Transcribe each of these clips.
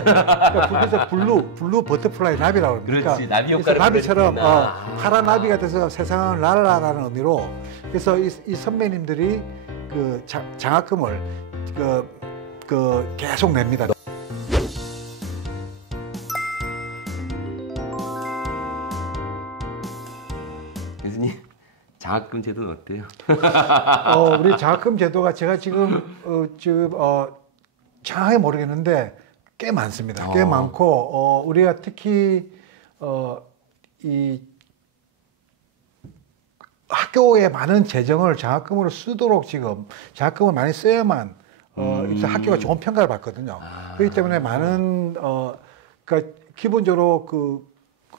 그래서 블루 버터플라이 나비라고 합니다. 그렇지, 나비 효과를 나비처럼 보여주는구나. 파란 나비가 돼서 세상을 날아라라는 의미로 그래서 이 선배님들이 그 장학금을 계속 냅니다. 교수님, 장학금 제도는 어때요? 우리 장학금 제도가 제가 지금 정확하게 모르겠는데 꽤 많습니다. 꽤 많고 우리가 특히 이 학교에 많은 재정을 장학금으로 쓰도록 지금 장학금을 많이 써야만 학교가 좋은 평가를 받거든요. 그렇기 때문에 많은 그러니까 기본적으로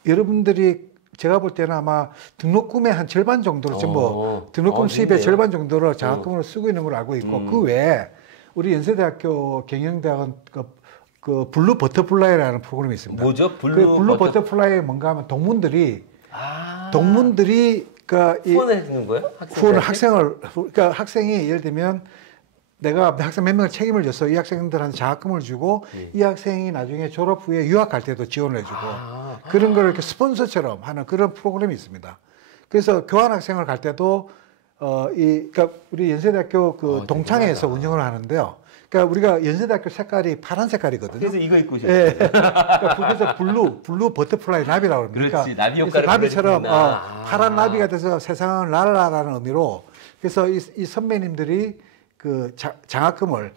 여러분들이 제가 볼 때는 아마 등록금의 한 절반 정도로 전부 등록금 수입의 절반 정도를 장학금으로 쓰고 있는 걸로 알고 있고 그 외에 우리 연세대학교 경영대학은 그 블루 버터플라이라는 프로그램이 있습니다. 뭐죠? 블루 버터플라이 뭔가 하면 동문들이 후원을 해주는 거예요? 그러니까 학생이 예를 들면 내가 학생 몇 명을 책임을 져서 이 학생들한테 장학금을 주고 이 학생이 나중에 졸업 후에 유학 갈 때도 지원을 해주고 그런 걸 이렇게 스폰서처럼 하는 그런 프로그램이 있습니다. 그래서 교환 학생을 갈 때도 그러니까 우리 연세대학교 동창회에서 운영을 하는데요. 그러니까 우리가 연세대학교 색깔이 파란 색깔이거든요. 그래서 이거 입고 오셨어요. 예. 그래서 블루 버터플라이 나비라고 합니다. 그렇지, 나비 효과를 나비처럼 파란 나비가 돼서 세상을 날아라라는 의미로 그래서 이 선배님들이 그 장학금을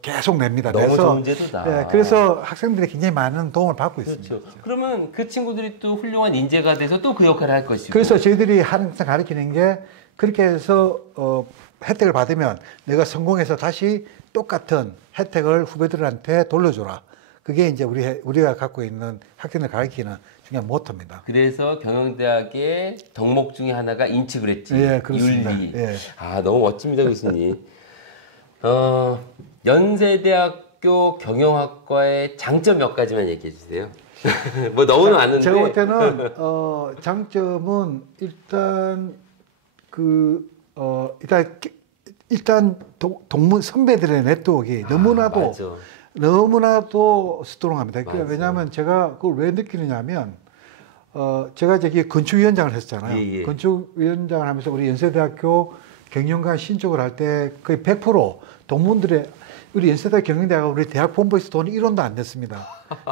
계속 냅니다. 너무 좋은 제도다. 그래서 학생들이 굉장히 많은 도움을 받고 있습니다. 그렇죠. 그러면 그 친구들이 또 훌륭한 인재가 돼서 또 그 역할을 할 것이고. 그래서 저희들이 항상 가르치는 게 그렇게 해서 혜택을 받으면 내가 성공해서 다시 똑같은 혜택을 후배들한테 돌려줘라. 그게 이제 우리가 갖고 있는 학생들 가르치는 중요한 모토입니다. 그래서 경영대학의 덕목 중에 하나가 인치그랬지. 예, 그렇습니다. 윤리. 예. 너무 멋집니다, 교수님. 연세대학교 경영학과의 장점 몇 가지만 얘기해 주세요. 뭐 너무 많은데. 제가 볼 때는 장점은 일단 일단 동문 선배들의 네트워크가 너무나도 스트롱합니다. 왜냐하면 제가 그걸 왜 느끼느냐면 제가 저기 건축위원장을 했었잖아요. 예. 건축위원장을 하면서 우리 연세대학교 경영관 신축을 할 때 거의 100% 동문들의 우리 연세대 경영대가 우리 대학 본부에서 돈이 1원도 안 냈습니다.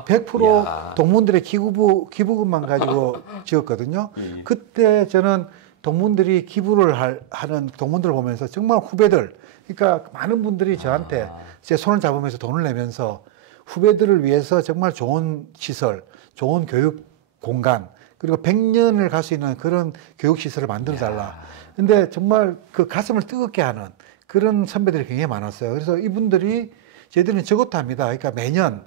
100% 동문들의 기부금만 가지고 지었거든요. 그때 저는 동문들이 기부를 하는 동문들을 보면서 정말 후배들, 그러니까 많은 분들이 저한테 제 손을 잡으면서 돈을 내면서 후배들을 위해서 정말 좋은 시설, 좋은 교육 공간, 그리고 100년을 갈 수 있는 그런 교육 시설을 만들어 달라. 근데 정말 그 가슴을 뜨겁게 하는 그런 선배들이 굉장히 많았어요. 그래서 이분들이 저희들은 저것도 합니다. 그러니까 매년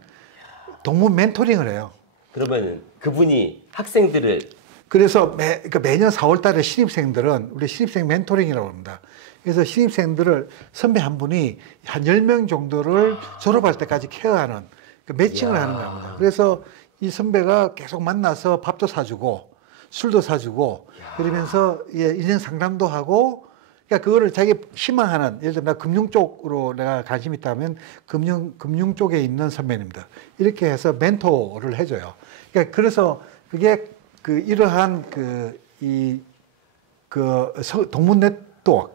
동문 멘토링을 해요. 그러면 그분이 학생들을 그래서 매년 4월 달에 신입생들은 우리 신입생 멘토링이라고 합니다. 그래서 신입생들을 선배 한 분이 한 10명 정도를 졸업할 때까지 케어하는 매칭을 하는 겁니다. 그래서 이 선배가 계속 만나서 밥도 사주고 술도 사주고 그러면서 인생 상담도 하고 그러니까 그거를 자기 희망하는 예를 들면 금융 쪽으로 내가 관심 있다면 금융 쪽에 있는 선배님들 이렇게 해서 멘토를 해줘요. 그러니까 그래서 그게 이러한 동문 네트워크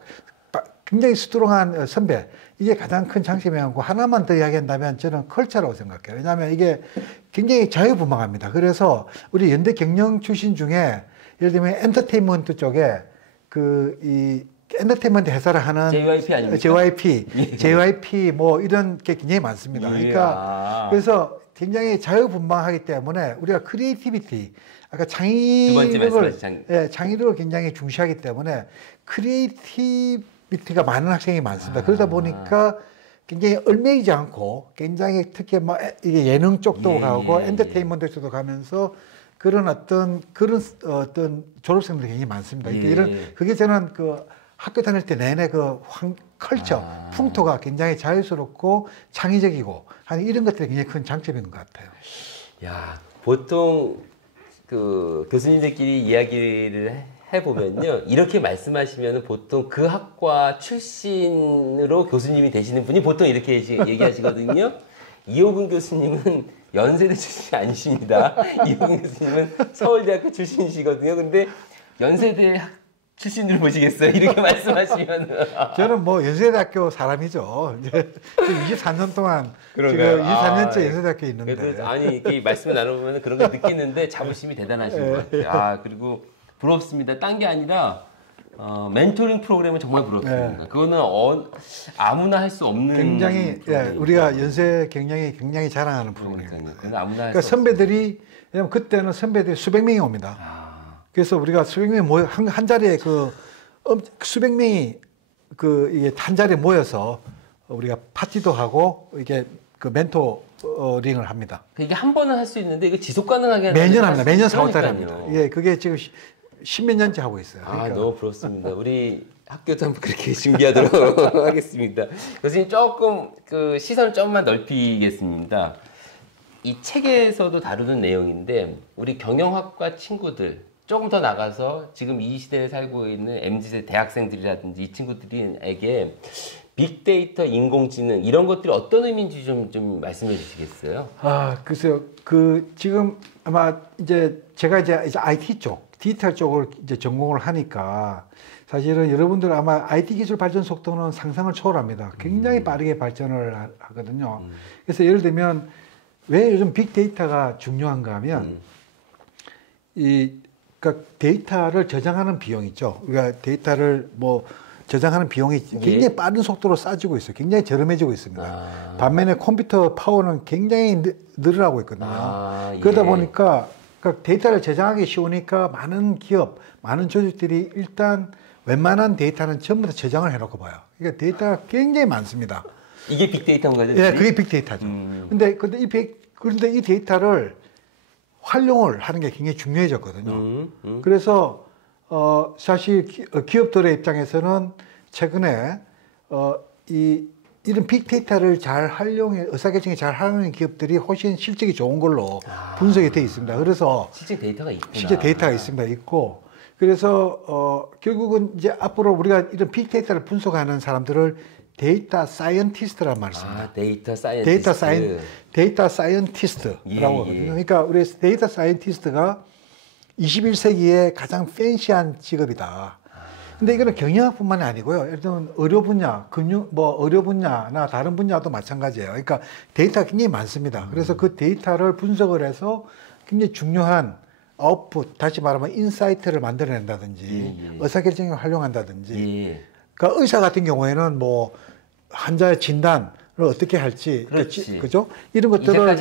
굉장히 스트롱한 선배 이게 가장 큰 장점이었고 하나만 더 이야기한다면 저는 컬처라고 생각해요. 왜냐하면 이게 굉장히 자유분방합니다. 그래서 우리 연대 경영 출신 중에 예를 들면 엔터테인먼트 쪽에 이 엔터테인먼트 회사를 하는 JYP 아닙니까? JYP 뭐 이런 게 굉장히 많습니다. 그러니까 그래서 굉장히 자유분방하기 때문에 우리가 크리에이티비티 아까 창의력을 굉장히 중시하기 때문에 크리에이티비티가 많은 학생이 많습니다. 그러다 보니까 굉장히 얽매이지 않고 굉장히 특히 뭐 이게 예능 쪽도 가고 엔터테인먼트 쪽도 가면서 그런 어떤 졸업생들이 굉장히 많습니다. 그게 저는 학교 다닐 때 내내 컬처, 풍토가 굉장히 자유스럽고 창의적이고 하는 이런 것들이 굉장히 큰 장점인 것 같아요. 보통 교수님들끼리 이야기를 해보면요. 이렇게 말씀하시면 보통 그 학과 출신으로 교수님이 되시는 분이 보통 이렇게 얘기하시거든요. 이호근 교수님은 연세대 출신이 아니십니다. 이호근 교수님은 서울대학교 출신이시거든요. 근데 연세대 출신을 보시겠어요? 이렇게 말씀하시면 저는 뭐 연세대학교 사람이죠. 이제 지금 24년 동안 그런가요? 지금 24년째 연세대학교에 있는데. 그래도 아니 이렇게 말씀을 나눠보면 그런 걸 느끼는데 자부심이 대단하신 것 같아요. 아 그리고 부럽습니다. 딴 게 아니라 멘토링 프로그램은 정말 부럽습니다. 그거는 아무나 할 수 없는 굉장히 우리가 연세 굉장히 자랑하는 프로그램입니다. 그건 아무나 할 그러니까 수 선배들이 왜냐면 그때는 선배들이 수백 명이 옵니다. 그래서 우리가 수백 명이 모여 한 자리에 수백 명이 이게 한 자리에 모여서 우리가 파티도 하고 이게 그 멘토링을 합니다. 이게 한 번은 할 수 있는데 이거 지속 가능하게 매년 합니다. 매년 4월달에 합니다. 예, 그게 지금 십몇 년째 하고 있어요. 그러니까. 너무 부럽습니다. 우리 학교도 한번 그렇게 준비하도록 하겠습니다. 교수님 조금 그 시선을 조금만 넓히겠습니다. 이 책에서도 다루는 내용인데 우리 경영학과 친구들 조금 더 나가서 지금 이 시대에 살고 있는 MZ세대 대학생들이라든지 이 친구들에게 빅데이터, 인공지능 이런 것들이 어떤 의미인지 좀 말씀해 주시겠어요? 글쎄요. 지금 아마 이제 제가 이제 IT 쪽, 디지털 쪽을 이제 전공을 하니까 사실은 여러분들 아마 IT 기술 발전 속도는 상상을 초월합니다. 굉장히 빠르게 발전을 하거든요. 그래서 예를 들면 왜 요즘 빅데이터가 중요한가 하면 그러니까 데이터를 저장하는 비용 있죠. 우리가 데이터를 저장하는 비용이 굉장히 빠른 속도로 싸지고 있어요. 굉장히 저렴해지고 있습니다. 반면에 컴퓨터 파워는 굉장히 늘어나고 있거든요. 그러다 보니까 그러니까 데이터를 저장하기 쉬우니까 많은 기업, 많은 조직들이 일단 웬만한 데이터는 전부 다 저장을 해놓고 봐요. 그러니까 데이터가 굉장히 많습니다. 이게 빅데이터인가요? 예, 그게 빅데이터죠. 근데 이 데이터를 활용을 하는 게 굉장히 중요해졌거든요. 그래서 사실 기업들의 입장에서는 최근에 이런 빅데이터를 잘 활용해 의사결정이 잘 하는 기업들이 훨씬 실적이 좋은 걸로 분석이 되어 있습니다. 그래서 실제 데이터가 있구나. 실제 데이터가 있습니다. 있고 그래서 결국은 이제 앞으로 우리가 이런 빅데이터를 분석하는 사람들을 데이터 사이언티스트란 말을 씁니다. 데이터 사이언티스트. 데이터 사이언티스트라고 하거든요. 그러니까 우리 데이터 사이언티스트가 21세기의 가장 팬시한 직업이다. 근데 이거는 경영학뿐만이 아니고요. 예를 들면 의료 분야, 의료 분야나 다른 분야도 마찬가지예요. 그러니까 데이터가 굉장히 많습니다. 그래서 그 데이터를 분석을 해서 굉장히 중요한 아웃풋, 다시 말하면 인사이트를 만들어낸다든지 의사결정에 활용한다든지 그러니까 의사 같은 경우에는 환자의 진단을 어떻게 할지, 그죠? 이런 것들을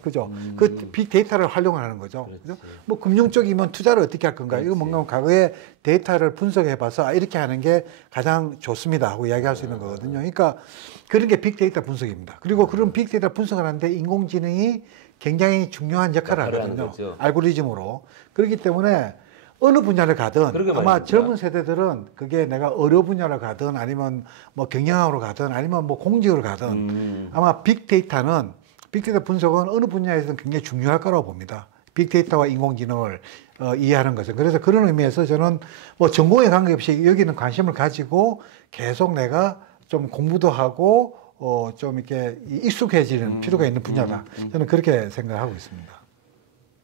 그죠? 그 빅데이터를 활용하는 거죠. 그죠? 금융 쪽이면 투자를 어떻게 할 건가? 이거 뭔가 과거에 데이터를 분석해봐서 이렇게 하는 게 가장 좋습니다 하고 이야기할 수 있는 거거든요. 그러니까 그런 게 빅데이터 분석입니다. 그리고 그런 빅데이터 분석을 하는데 인공지능이 굉장히 중요한 역할을 하거든요. 알고리즘으로. 그렇기 때문에 어느 분야를 가든 아마 젊은 세대들은 그게 내가 의료 분야를 가든 아니면 경영학으로 가든 아니면 공직으로 가든 아마 빅데이터 분석은 어느 분야에서는 굉장히 중요할 거라고 봅니다. 빅데이터와 인공지능을 이해하는 것은. 그래서 그런 의미에서 저는 전공에 관계없이 여기는 관심을 가지고 계속 내가 좀 공부도 하고 좀 이렇게 익숙해지는 필요가 있는 분야다. 저는 그렇게 생각하고 있습니다.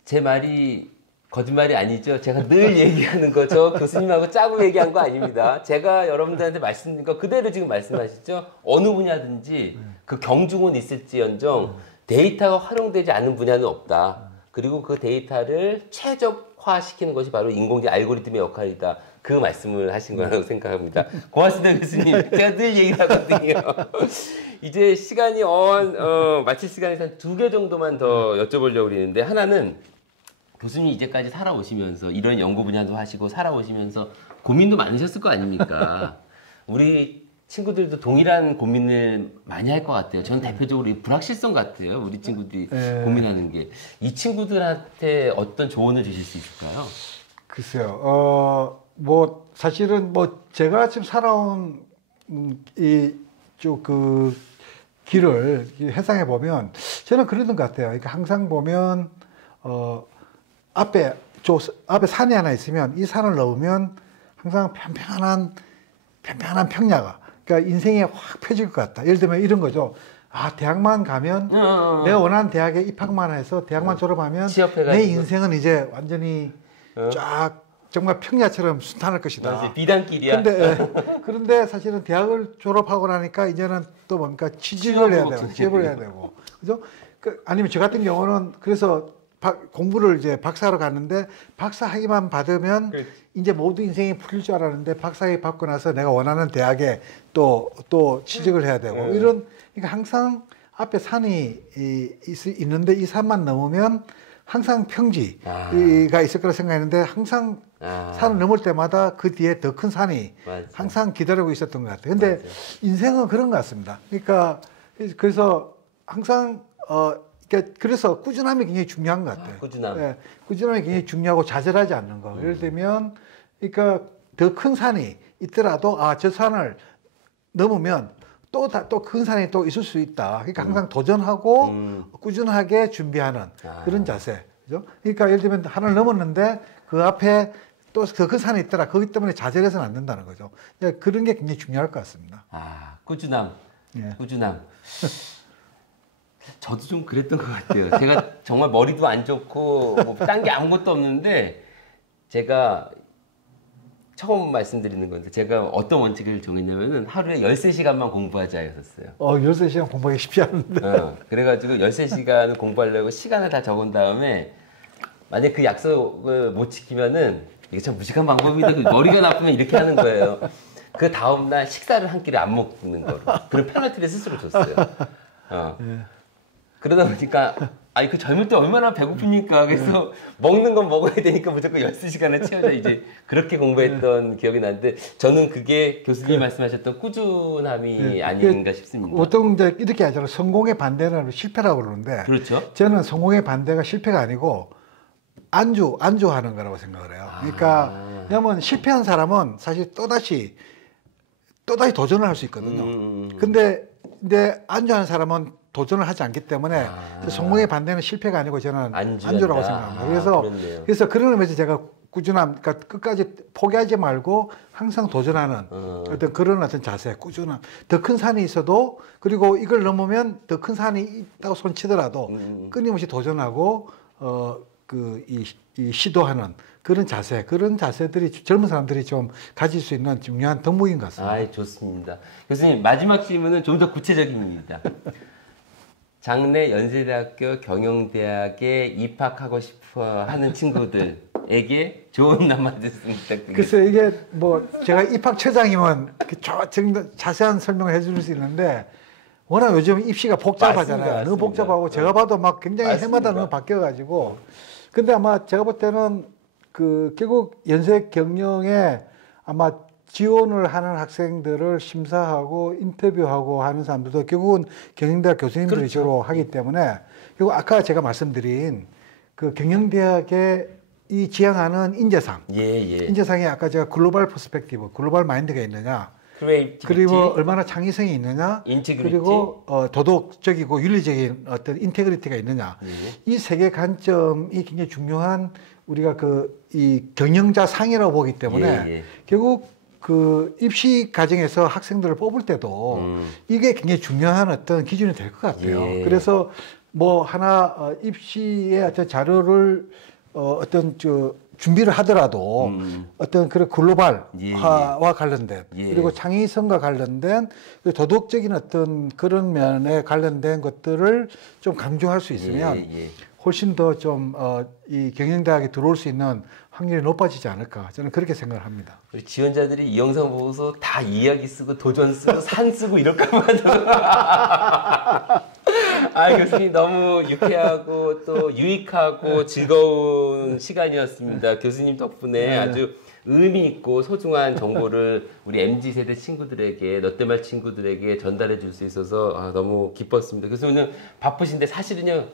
제 말이 거짓말이 아니죠. 제가 늘 얘기하는 거, 저 교수님하고 짜고 얘기한 거 아닙니다. 제가 여러분들한테 말씀드린 거 그대로 지금 말씀하시죠. 어느 분야든지 그 경중은 있을지언정 데이터가 활용되지 않는 분야는 없다. 그리고 그 데이터를 최적화시키는 것이 바로 인공지능 알고리즘의 역할이다. 그 말씀을 하신 거라고 생각합니다. 고맙습니다, 교수님. 제가 늘 얘기를 하거든요. 이제 시간이 마칠 시간이 한 2개 정도만 더 여쭤보려고 그러는데, 하나는 교수님이 이제까지 살아오시면서 이런 연구 분야도 하시고 살아오시면서 고민도 많으셨을 거 아닙니까? 우리 친구들도 동일한 고민을 많이 할 것 같아요. 저는 대표적으로 이 불확실성 같아요. 우리 친구들이 고민하는 게. 이 친구들한테 어떤 조언을 주실 수 있을까요? 글쎄요. 사실은 제가 지금 살아온 그 길을 회상해 보면 저는 그러는 것 같아요. 그러니까 항상 보면 앞에 산이 하나 있으면 이 산을 넘으면 항상 편편한 평야가, 그러니까 인생이 확 펴질 것 같다. 예를 들면 이런 거죠. 아, 대학만 가면 내가 원하는 대학에 입학만 해서 대학만 졸업하면 내 인생은 이제 완전히 쫙 정말 평야처럼 순탄할 것이다. 맞아, 비단길이야. 그런데 사실은 대학을 졸업하고 나니까 이제는 또 뭡니까 취직을 해야 되고 취업을 해야 되고 그죠? 아니면 저 같은 경우는 그래서 공부를 이제 박사로 갔는데 박사 학위만 받으면 이제 모두 인생이 풀릴 줄 알았는데 박사 학위 받고 나서 내가 원하는 대학에 또 취직을 해야 되고 이런 그러니까 항상 앞에 산이 있는데 이 산만 넘으면 항상 평지가 있을 거라 생각했는데 항상 산을 넘을 때마다 그 뒤에 더 큰 산이 항상 기다리고 있었던 것 같아요. 근데 인생은 그런 것 같습니다. 그러니까 그래서 항상 그래서 꾸준함이 굉장히 중요한 것 같아요. 꾸준함. 네, 꾸준함이 굉장히 중요하고 좌절하지 않는 거. 예를 들면, 그러니까 더 큰 산이 있더라도 저 산을 넘으면 또 큰 산이 또 있을 수 있다. 그러니까 항상 도전하고 꾸준하게 준비하는 그런 자세. 그죠? 그러니까 예를 들면 하나를 넘었는데 그 앞에 또 더 큰 산이 있더라. 거기 때문에 좌절해서는 안 된다는 거죠. 그런 게 굉장히 중요할 것 같습니다. 꾸준함. 예. 꾸준함. 저도 좀 그랬던 것 같아요. 제가 정말 머리도 안 좋고 뭐 딴 게 아무것도 없는데 제가 처음 말씀드리는 건데 제가 어떤 원칙을 정했냐면은 하루에 13시간만 공부하자였었어요. 13시간 공부하기 쉽지 않은데. 그래가지고 13시간을 공부하려고 시간을 다 적은 다음에 만약 그 약속을 못 지키면은 이게 참 무식한 방법인데 머리가 나쁘면 이렇게 하는 거예요. 그 다음날 식사를 한 끼를 안 먹는 거로. 그런 페널티를 스스로 줬어요. 그러다 보니까 그 젊을 때 얼마나 배고픕니까? 그래서 먹는 건 먹어야 되니까 무조건 13시간을 채워져 이제 그렇게 공부했던 기억이 나는데 저는 그게 교수님 말씀하셨던 꾸준함이 아닌가 싶습니다. 보통 이제 이렇게 하잖아요. 성공의 반대는 실패라고 그러는데 그렇죠. 저는 성공의 반대가 실패가 아니고 안주하는 거라고 생각을 해요. 그러니까 왜냐면 실패한 사람은 사실 또다시 도전을 할 수 있거든요. 근데 안주하는 사람은 도전을 하지 않기 때문에 성공의 반대는 실패가 아니고 저는 안주라고 생각합니다. 그래서 그런 의미에서 제가 꾸준함, 그러니까 끝까지 포기하지 말고 항상 도전하는 어떤 그런 자세, 꾸준함. 더 큰 산이 있어도 그리고 이걸 넘으면 더 큰 산이 있다고 손치더라도 끊임없이 도전하고 이 시도하는 그런 자세들이 젊은 사람들이 좀 가질 수 있는 중요한 덕목인 것 같습니다. 좋습니다. 교수님 마지막 질문은 좀 더 구체적입니다. 장래 연세대학교 경영대학에 입학하고 싶어 하는 친구들에게 좋은 한마디 부탁드립니다. 글쎄 이게 뭐 제가 입학처장이면 자세한 설명을 해줄 수 있는데 워낙 요즘 입시가 복잡하잖아요. 맞습니다. 너무 복잡하고 제가 봐도 막 굉장히 해마다 너무 바뀌어가지고 근데 아마 제가 볼 때는 결국 연세 경영에 아마 지원을 하는 학생들을 심사하고 인터뷰하고 하는 사람들도 결국은 경영대학 교수님들이 그렇죠. 주로 하기 때문에 그리고 아까 제가 말씀드린 그 경영대학에 이 지향하는 인재상, 인재상에 아까 제가 글로벌 퍼스펙티브, 글로벌 마인드가 있느냐, 그리고 얼마나 창의성이 있느냐, 그리고 도덕적이고 윤리적인 어떤 인테그리티가 있느냐, 이 세 개 관점이 굉장히 중요한 우리가 이 경영자 상이라고 보기 때문에 결국 입시 과정에서 학생들을 뽑을 때도 이게 굉장히 중요한 어떤 기준이 될 것 같아요. 그래서 뭐 하나 입시의 어떤 자료를 준비를 하더라도 어떤 그런 글로벌화와 관련된 그리고 창의성과 관련된 도덕적인 어떤 그런 면에 관련된 것들을 좀 강조할 수 있으면 훨씬 더 좀 이 경영대학에 들어올 수 있는 확률이 높아지지 않을까 저는 그렇게 생각을 합니다. 우리 지원자들이 이 영상 보고서 다 이야기 쓰고 도전 쓰고 산 쓰고 이럴까 봐. 교수님 너무 유쾌하고 또 유익하고 즐거운 시간이었습니다. 교수님 덕분에 아주 의미 있고 소중한 정보를 우리 MZ세대 친구들에게 롯데말 친구들에게 전달해 줄 수 있어서 너무 기뻤습니다. 교수님은 바쁘신데 사실은요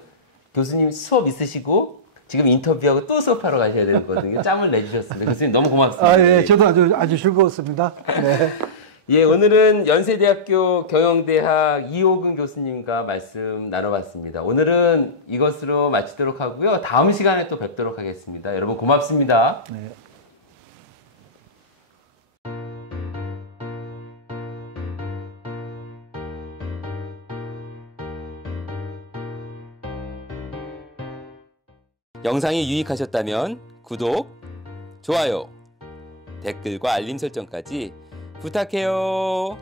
교수님 수업 있으시고 지금 인터뷰하고 또 수업하러 가셔야 되거든요. 짬을 내주셨습니다. 교수님 너무 고맙습니다. 저도 아주 즐거웠습니다. 네. 오늘은 연세대학교 경영대학 이호근 교수님과 말씀 나눠봤습니다. 오늘은 이것으로 마치도록 하고요. 다음 시간에 또 뵙도록 하겠습니다. 여러분 고맙습니다. 네. 영상이 유익하셨다면 구독, 좋아요, 댓글과 알림 설정까지 부탁해요.